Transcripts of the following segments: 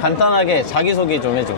간단하게 자기소개 좀 해줘.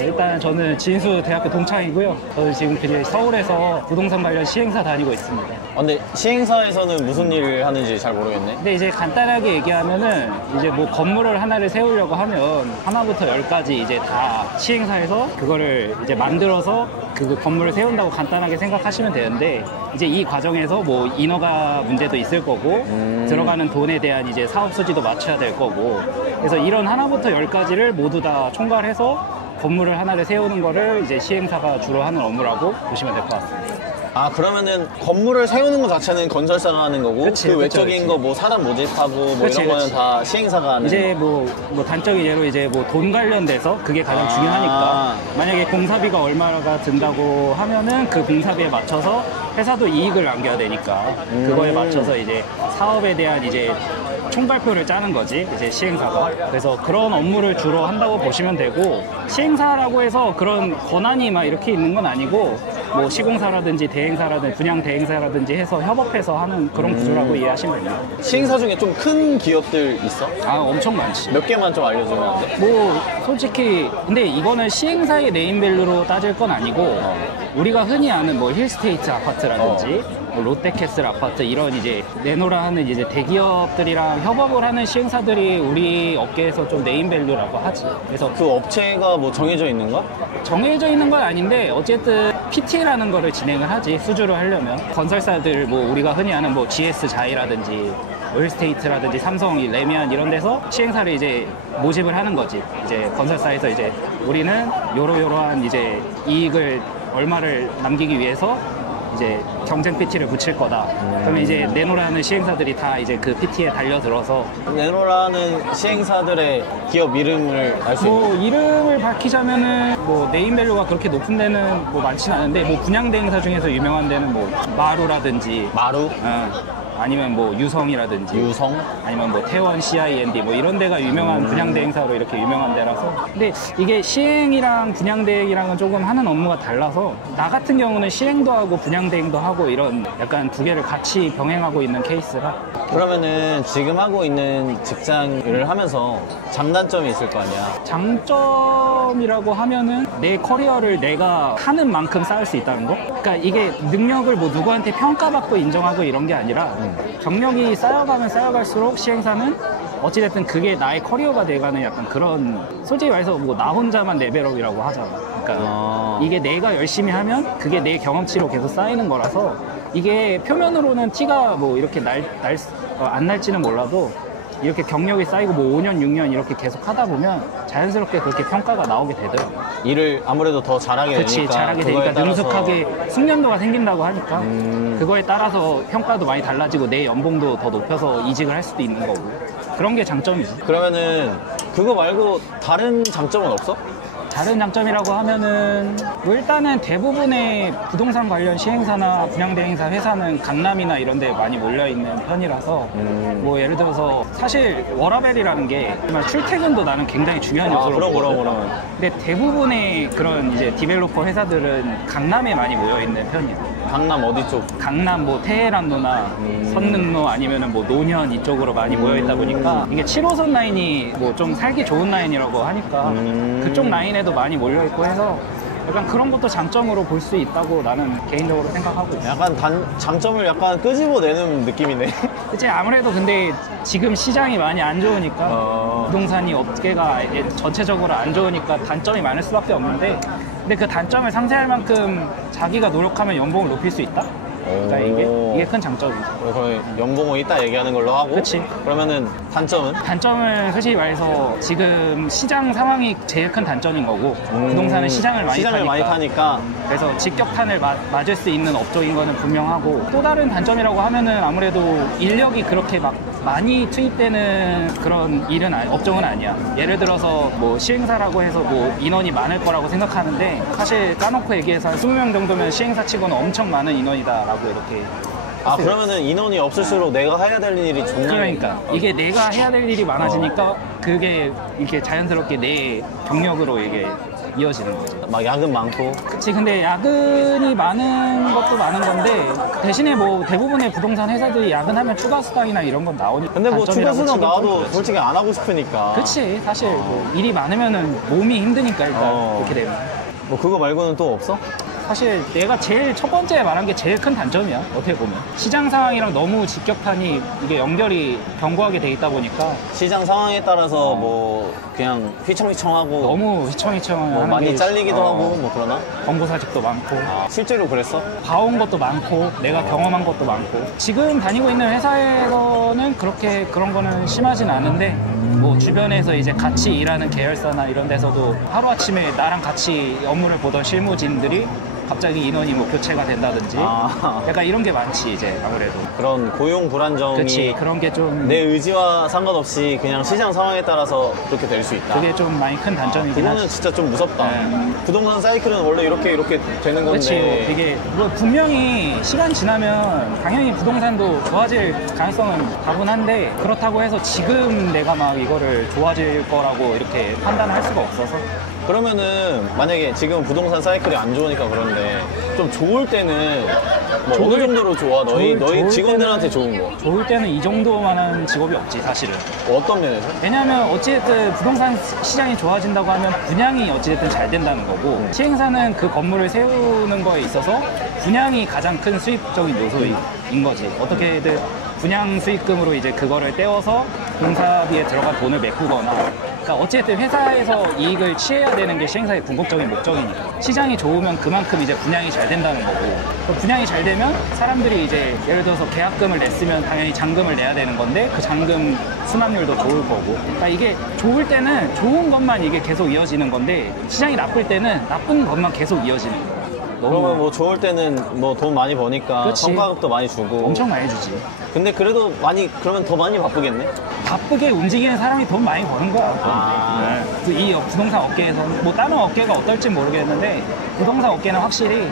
일단 저는 진수 대학교 동창이고요. 저는 지금 서울에서 부동산 관련 시행사 다니고 있습니다. 근데 시행사에서는 무슨 일을 하는지 잘 모르겠네. 근데 이제 간단하게 얘기하면은 이제 뭐 건물을 하나를 세우려고 하면 하나부터 열까지 이제 다 시행사에서 그거를 이제 만들어서 그 건물을 세운다고 간단하게 생각하시면 되는데, 이제 이 과정에서 뭐 인허가 문제도 있을 거고 들어가는 돈에 대한 이제 사업 수지도 맞춰야 될 거고, 그래서 이런 하나부터 열까지를 모두 다 총괄해서 건물을 하나를 세우는 거를 이제 시행사가 주로 하는 업무라고 보시면 될 것 같습니다. 그러면은 건물을 세우는 것 자체는 건설사가 하는 거고, 그치, 그 그쵸, 외적인 그치. 거 뭐 사람 모집하고 뭐 그치, 이런 거는 그치. 다 시행사가 하는 이제 뭐 단적인 예로 이제 뭐 돈 관련돼서 그게 가장 중요하니까, 만약에 공사비가 얼마가 든다고 하면은 그 공사비에 맞춰서 회사도 이익을 남겨야 되니까 그거에 맞춰서 이제 사업에 대한 이제 총발표를 짜는 거지, 이제 시행사가. 그래서 그런 업무를 주로 한다고 보시면 되고, 시행사라고 해서 그런 권한이 막 이렇게 있는 건 아니고, 뭐 시공사라든지 대행사라든지 분양 대행사라든지 해서 협업해서 하는 그런 구조라고 이해하시면 됩니다. 시행사 중에 좀 큰 기업들 있어? 엄청 많지. 몇 개만 좀 알려주면 안 돼? 뭐 솔직히 근데 이거는 시행사의 네임밸류로 따질 건 아니고, 우리가 흔히 아는 뭐 힐스테이트 아파트라든지 뭐 롯데캐슬 아파트, 이런 이제 내노라 하는 이제 대기업들이랑 협업을 하는 시행사들이 우리 업계에서 좀 네임밸류라고 하지. 그래서 그 업체가 뭐 정해져 있는가? 정해져 있는 건 아닌데, 어쨌든 PT라는 거를 진행을 하지, 수주를 하려면. 건설사들 뭐 우리가 흔히 아는 뭐 GS 자이라든지 힐스테이트라든지 삼성, 레미안 이런 데서 시행사를 이제 모집을 하는 거지. 이제 건설사에서 이제 우리는 요러요러한 이제 이익을 얼마를 남기기 위해서 이제 경쟁 PT를 붙일 거다. 그러면 이제 내노라는 시행사들이 다 이제 그 PT에 달려들어서, 네노라는 시행사들의 기업 이름을 알 수 있는 뭐 이름을 밝히자면은 뭐 네임밸류가 그렇게 높은 데는 뭐 많지는 않은데, 뭐 분양 대행사 중에서 유명한 데는 뭐 마루라든지 마루? 아니면 뭐 유성이라든지 유성? 아니면 뭐 태원 CIND 뭐 이런 데가 유명한 분양 대행사로 이렇게 유명한 데라서. 근데 이게 시행이랑 분양 대행이랑은 조금 하는 업무가 달라서, 나 같은 경우는 시행도 하고 분양 대행도 하고 이런 약간 두 개를 같이 병행하고 있는 케이스라. 그러면은 지금 하고 있는 직장 일을 하면서 장단점이 있을 거 아니야? 장점이라고 하면은 내 커리어를 내가 하는 만큼 쌓을 수 있다는 거? 그러니까 이게 능력을 뭐 누구한테 평가받고 인정하고 이런 게 아니라, 경력이 쌓여가면 쌓여갈수록 시행사는 어찌됐든 그게 나의 커리어가 돼가는 약간 그런, 솔직히 말해서 뭐 나 혼자만 레벨업이라고 하잖아. 그러니까 이게 내가 열심히 하면 그게 내 경험치로 계속 쌓이는 거라서, 이게 표면으로는 티가 뭐 이렇게 안 날지는 몰라도 이렇게 경력이 쌓이고 뭐 5년, 6년 이렇게 계속 하다 보면 자연스럽게 그렇게 평가가 나오게 되더라고. 일을 아무래도 더 잘하게 그치, 되니까. 잘하게 되니까 능숙하게 숙련도가 생긴다고 하니까 그거에 따라서 평가도 많이 달라지고 내 연봉도 더 높여서 이직을 할 수도 있는 거고, 그런 게 장점이지. 그러면은 그거 말고 다른 장점은 없어? 다른 장점이라고 하면은 뭐 일단은 대부분의 부동산 관련 시행사나 분양대행사 회사는 강남이나 이런 데 많이 몰려있는 편이라서, 뭐 예를 들어서 사실 워라밸이라는 게 정말 출퇴근도 나는 굉장히 중요한 요소로 보거든. 그럼. 근데 대부분의 그런 이제 디벨로퍼 회사들은 강남에 많이 모여있는 편이야. 강남 어디 쪽? 강남 뭐 테헤란로나 선릉로 아니면은 뭐 노년 이쪽으로 많이 모여있다 보니까, 이게 7호선 라인이 뭐 좀 살기 좋은 라인이라고 하니까 그쪽 라인에도 많이 몰려있고 해서 약간 그런 것도 장점으로 볼 수 있다고 나는 개인적으로 생각하고 있어. 약간 장점을 약간 끄집어내는 느낌이네. 그치, 아무래도 근데 지금 시장이 많이 안 좋으니까 부동산이 업계가 전체적으로 안 좋으니까 단점이 많을 수밖에 없는데, 근데 그 단점을 상쇄할 만큼 자기가 노력하면 연봉을 높일 수 있다? 그러니까 이게 큰 장점이죠. 그래서 연봉은 이따 얘기하는 걸로 하고. 그치. 그러면은 단점은? 단점은 솔직히 말해서 지금 시장 상황이 제일 큰 단점인 거고, 부동산은 시장을 많이 타니까. 그래서 직격탄을 맞을 수 있는 업종인 거는 분명하고, 또 다른 단점이라고 하면은 아무래도 인력이 그렇게 막 많이 투입되는 그런 업종은 아니야. 예를 들어서 뭐 시행사라고 해서 뭐 인원이 많을 거라고 생각하는데, 사실 까놓고 얘기해서 한 20명 정도면 시행사 치고는 엄청 많은 인원이다라고 이렇게 아, 그러면은 인원이 없을수록 내가 해야 될 일이 존나. 그러니까 이게 내가 해야 될 일이 많아지니까 그게 이렇게 자연스럽게 내 경력으로 이게 이어지는 거지. 막 야근 많고. 그치. 근데 야근이 많은 것도 많은 건데 대신에 뭐 대부분의 부동산 회사들이 야근하면 추가 수당이나 이런 건 나오니까. 근데 뭐 추가 단점이라고 수당 치면 좀 나와도 그렇지. 솔직히 안 하고 싶으니까. 그치. 사실 뭐 일이 많으면은 몸이 힘드니까 일단 그렇게 되면. 뭐 그거 말고는 또 없어? 사실 내가 제일 첫 번째 말한 게 제일 큰 단점이야. 어떻게 보면 시장 상황이랑 너무 직격탄이 이게 연결이 견고하게 돼 있다 보니까 시장 상황에 따라서 뭐 그냥 휘청휘청하고 너무 휘청휘청 뭐 많이 잘리기도 하고 뭐 그러나? 권고사직도 많고 아, 실제로 그랬어? 봐온 것도 많고 내가 경험한 것도 많고 지금 다니고 있는 회사에서는 그렇게 그런 거는 심하진 않은데 뭐 주변에서 이제 같이 일하는 계열사나 이런 데서도 하루아침에 나랑 같이 업무를 보던 실무진들이 갑자기 인원이 뭐 교체가 된다든지 약간 이런 게 많지 이제 아무래도. 그런 고용 불안정이 그치. 그런 게 좀 내 의지와 상관없이 그냥 시장 상황에 따라서 그렇게 될 수 있다. 그게 좀 많이 큰 단점이긴 그거는 하지. 진짜 좀 무섭다. 네. 부동산 사이클은 원래 이렇게 되는 건데. 그렇지. 이게 뭐 분명히 시간 지나면 당연히 부동산도 좋아질 가능성은 다분한데 그렇다고 해서 지금 내가 막 이거를 좋아질 거라고 이렇게 판단할 수가 없어서. 그러면은 만약에 지금 부동산 사이클이 안 좋으니까 그런데 좀 좋을 때는 뭐 어느 정도로 좋아? 너희 좋을 직원들한테 때는- 좋은 거. 좋을 때는 이 정도만한 직업이 없지 사실은. 어떤 면에서? 왜냐하면 어찌됐든 부동산 시장이 좋아진다고 하면 분양이 어찌됐든 잘 된다는 거고 시행사는 그 건물을 세우는 거에 있어서 분양이 가장 큰 수입적인 요소인 거지. 어떻게든 분양 수익금으로 이제 그거를 떼어서 공사비에 들어간 돈을 메꾸거나 그러니까 어찌됐든 회사에서 이익을 취해야 되는 게 시행사의 궁극적인 목적이니까 시장이 좋으면 그만큼 이제 분양이 잘 된다는 거고 그 분양이 잘 되면 사람들이 이제 예를 들어서 계약금을 냈으면 당연히 잔금을 내야 되는 건데 그 잔금 수납률도 좋을 거고 그러니까 이게 좋을 때는 좋은 것만 이게 계속 이어지는 건데 시장이 나쁠 때는 나쁜 것만 계속 이어지는 거예요. 그러면 뭐 좋을 때는 뭐 돈 많이 버니까 그렇지. 성과급도 많이 주고. 엄청 많이 주지. 근데 그래도 그러면 더 많이 바쁘겠네? 바쁘게 움직이는 사람이 돈 많이 버는 거야. 아. 네. 이 부동산 업계에서 뭐 다른 업계가 어떨지 모르겠는데 부동산 업계는 확실히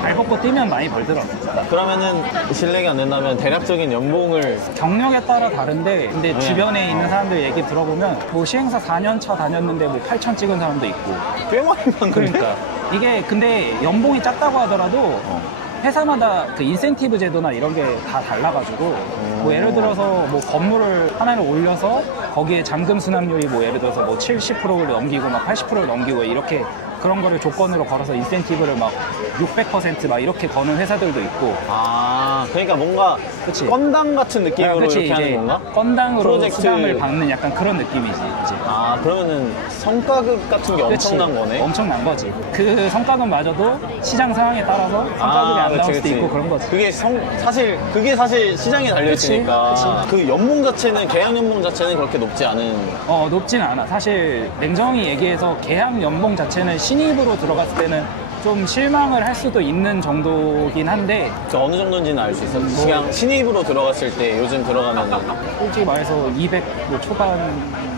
발 벗고 뛰면 많이 벌더라고. 그러면은 실례가 안 된다면 대략적인 연봉을 경력에 따라 다른데 근데 네. 주변에 있는 사람들 얘기 들어보면 뭐 시행사 4년 차 다녔는데 뭐 8천 찍은 사람도 있고 꽤 많이 받는데? 그러니까 이게 근데 연봉이 작다고 하더라도 회사마다 그 인센티브 제도나 이런 게 다 달라가지고 뭐 예를 들어서 뭐 건물을 하나를 올려서 거기에 잔금 수납률이 뭐 예를 들어서 뭐 70%를 넘기고 막 80%를 넘기고 이렇게 그런 거를 조건으로 걸어서 인센티브를 막 600% 막 이렇게 거는 회사들도 있고. 아, 그러니까 뭔가 그치. 건당 같은 느낌으로 그치, 이렇게 하는 이제 건가? 건당으로 프로젝트. 수당을 받는 약간 그런 느낌이지 이제. 아, 그러면은 성과급 같은 게 그치. 엄청난 거네? 엄청난 거지. 그 성과급마저도 시장 상황에 따라서 성과급이 안 나올 수도 있고 그런 거지. 사실 시장에 달려있으니까 그 연봉 자체는 계약 연봉 자체는 그렇게 높지 않은. 높진 않아. 사실 냉정히 얘기해서 계약 연봉 자체는 신입으로 들어갔을 때는 좀 실망을 할 수도 있는 정도긴 한데 그 어느 정도인지는 알 수 있어. 그냥 신입으로 들어갔을 때 요즘 들어가면은 솔직히 말해서 200 뭐 초반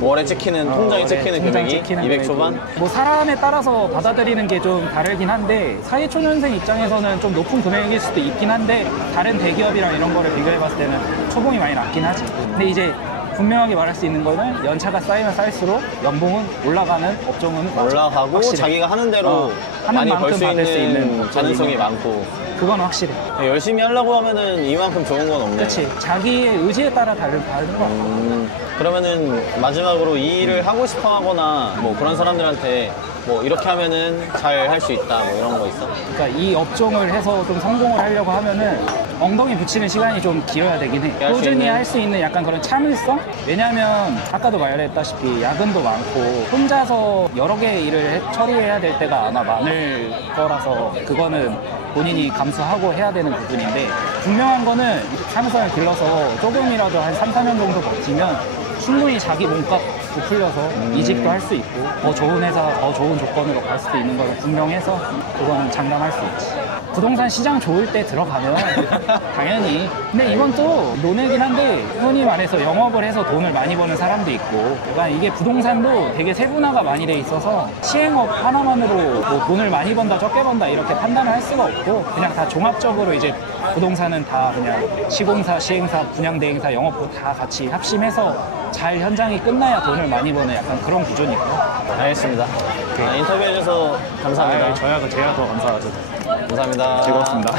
월에 찍히는 통장에 찍히는 통장 금액이 찍히는 200 금액이 초반? 뭐 사람에 따라서 받아들이는 게 좀 다르긴 한데 사회초년생 입장에서는 좀 높은 금액일 수도 있긴 한데 다른 대기업이랑 이런 거를 비교해 봤을 때는 초봉이 많이 낮긴 하지. 근데 이제 분명하게 말할 수 있는 거는 연차가 쌓이면 쌓일수록 연봉은 올라가는 업종은 올라가고 확실해. 자기가 하는 대로 하는 많이 벌 만큼 수 받을 수 있는 있는 가능성이 쪽이니까. 많고. 그건 확실해. 열심히 하려고 하면은 이만큼 좋은 건 없네. 그렇지. 자기의 의지에 따라 다른 거. 그러면은 마지막으로 이 일을 하고 싶어 하거나 뭐 그런 사람들한테 뭐 이렇게 하면은 잘 할 수 있다 뭐 이런 거 있어? 그러니까 이 업종을 해서 좀 성공을 하려고 하면은 엉덩이 붙이는 시간이 좀 길어야 되긴 해. 할수 꾸준히 있는? 할 수 있는 약간 그런 참을성? 왜냐하면 아까도 말했다시피 야근도 많고 혼자서 여러 개의 일을 처리해야 될 때가 아마 많을 거라서 그거는 본인이 감수하고 해야 되는 부분인데 분명한 거는 참을성을 길러서 조금이라도 한 3, 4년 정도 버티면 충분히 자기 몸값 부풀려서 이직도 할 수 있고 더 좋은 회사, 더 좋은 조건으로 갈 수도 있는 건 분명해서 그거는 장담할 수 있지. 부동산 시장 좋을 때 들어가면 당연히. 근데 이건 또 논외긴 한데 흔히 말해서 영업을 해서 돈을 많이 버는 사람도 있고 그러니까 이게 부동산도 되게 세분화가 많이 돼 있어서 시행업 하나만으로 뭐 돈을 많이 번다 적게 번다 이렇게 판단을 할 수가 없고 그냥 다 종합적으로 이제 부동산은 다 그냥 시공사, 시행사, 분양대행사, 영업부 다 같이 합심해서 잘 현장이 끝나야 돈을 많이 버는 약간 그런 구조니까. 알겠습니다. 인터뷰해줘서 감사합니다. 저야 더 감사하죠. 감사합니다. 즐거웠습니다.